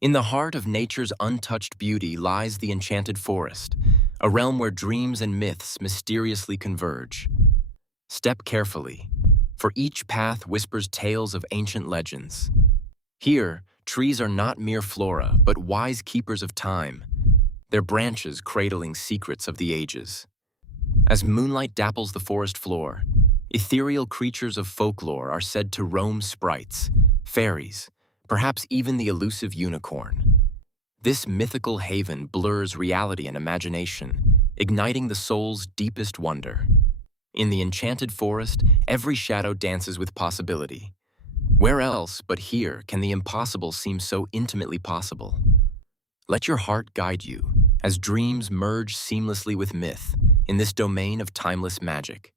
In the heart of nature's untouched beauty lies the Enchanted Forest, a realm where dreams and myths mysteriously converge. Step carefully, for each path whispers tales of ancient legends. Here, trees are not mere flora, but wise keepers of time, their branches cradling secrets of the ages. As moonlight dapples the forest floor, ethereal creatures of folklore are said to roam sprites, fairies, perhaps even the elusive unicorn. This mythical haven blurs reality and imagination, igniting the soul's deepest wonder. In the Enchanted Forest, every shadow dances with possibility. Where else but here can the impossible seem so intimately possible? Let your heart guide you as dreams merge seamlessly with myth in this domain of timeless magic.